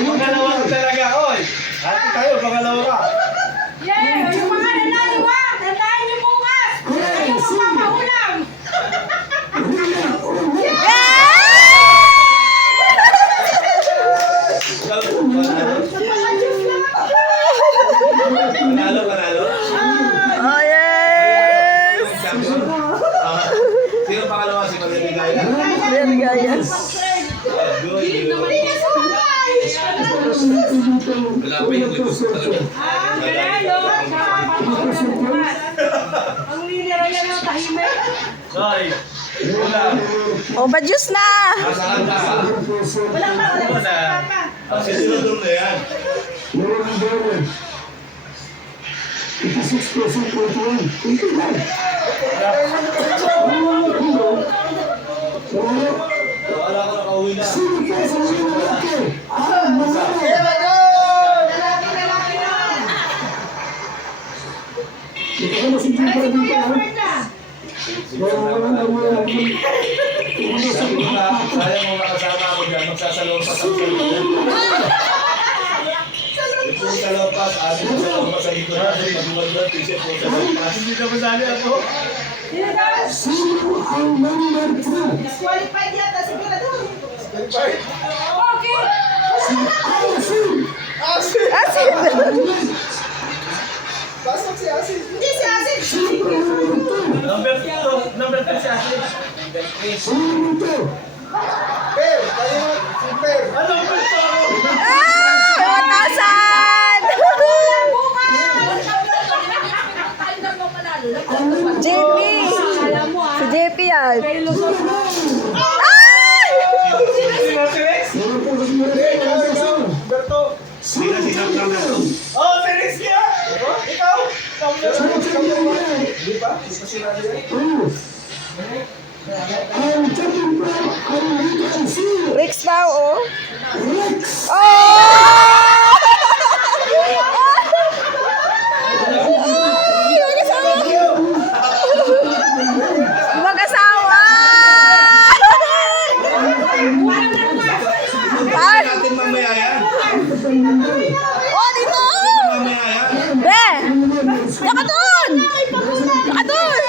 Pangalawa ka talaga, oy. Hati tayo, pangalawa ka. Yeah, yung mga nananiwa, tandaan niyo bukas. Ayaw magpapahulam. Panalo, panalo. Oh, yes! Sino pangalawa? Si Maria Gaya? Very guys. Malapit yung likos talaga. Panalo, papahulam bukas. Ang linira yan ng tahimik. Soy, wala. Oh, ba-juice na! Masaan ka? Wala pa, wala pa. Kasi sinunod na yan. Wala ko nakauwi na. Sayang mo makasama ako dyan. Magsasalompas ang Ipong salompas, asin ang salompas sa likod natin. Maduwal-duwal, t-shirt po sa salompas. Hindi ka masali ako. Disqualified yata, sigurado. Disqualified? Okay. Asin! Pasok si Asin. Hindi si Asin. Number 2 si Asin. Per, tayo si Per. Ano ang Per? Ah! 1,000! JP! Si JP yan. Ay! Sino si Rex? Berto. Sino si Berto? Oh, si Rex niya! Ikaw? Hindi pa? Hindi pa sila niya? Rex pa, oh. Oh! Mag-asawa! Mag-asawa! Natin mamaya yan. Oh, dito! Mamaya yan. Be! Saka doon! Saka doon!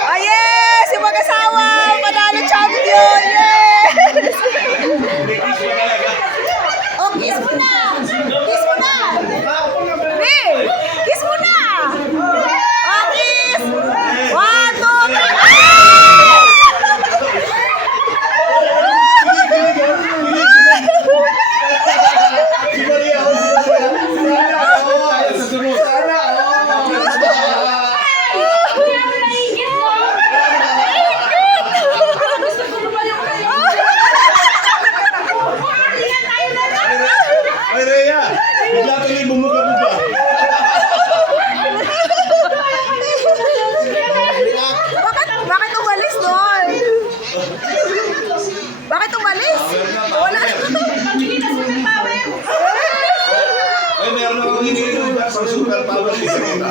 Oh, yes! Yung mag-asawa! Panalo champion! Yes! Oh, kiss mo na! Kiss mo na! Be! Kiss mo na! Oh, kiss! 1, 2, 3! Si Maria, oh, si Maria. Ayaw sa sunod. Sana, Ay, Rhea! Bigla tuloy bumuka-buka. Bakit umalis doon? Bakit umalis? Wala. Ay, meron akong hinihinom ba sa super power isa kita.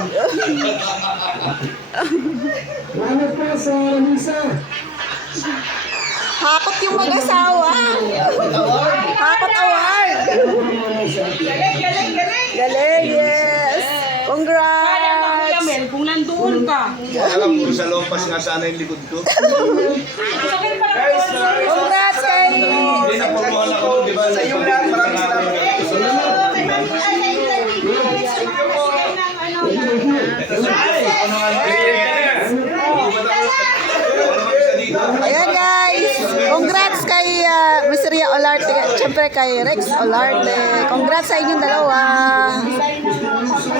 Hakot yung mag-asawa. Hakot award. Galing, yes. Congrats. Kung nandoon ka. Alam mo, sa lompas nga sana yung likod ko. Congrats kay... Hindi na pagmahal ako, di ba? Sa iyo lahat, maraming Ayan guys, congrats kay Miss Ria Olarte, syempre kay Rex Olarte. Congrats sa inyong dalawa.